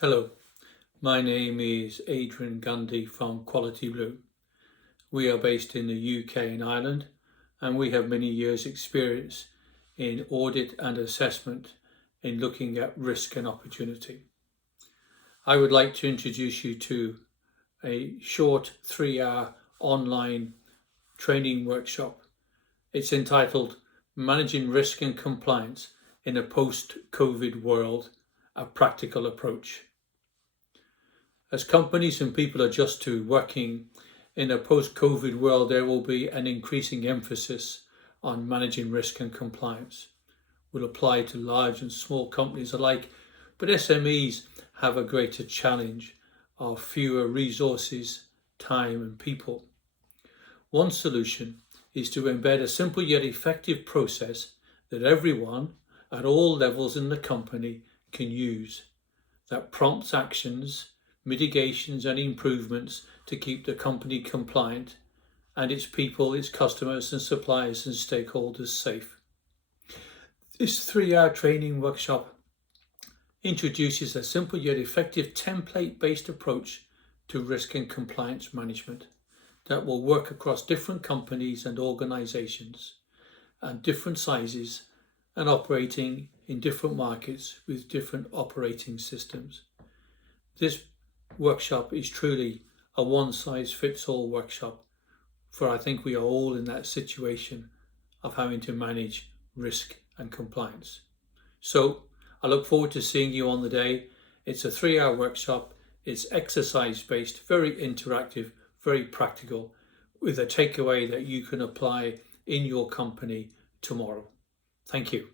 Hello, my name is Adrian Gundy from Quality Blue. We are based in the UK and Ireland, and we have many years' experience in audit and assessment in looking at risk and opportunity. I would like to introduce you to a short 3-hour online training workshop. It's entitled Managing Risk and Compliance in a Post-COVID World, a Practical Approach. As companies and people adjust to working in a post-COVID world, there will be an increasing emphasis on managing risk and compliance. It will apply to large and small companies alike, but SMEs have a greater challenge of fewer resources, time and people. One solution is to embed a simple yet effective process that everyone at all levels in the company can use, that prompts actions, mitigations and improvements to keep the company compliant and its people, its customers and suppliers and stakeholders safe. This 3-hour training workshop introduces a simple yet effective template-based approach to risk and compliance management that will work across different companies and organizations and different sizes and operating in different markets with different operating systems. This workshop is truly a one-size-fits-all workshop, for I think we are all in that situation of having to manage risk and compliance. So I look forward to seeing you on the day. It's a 3-hour workshop. It's exercise-based, very interactive, very practical, with a takeaway that you can apply in your company tomorrow. Thank you.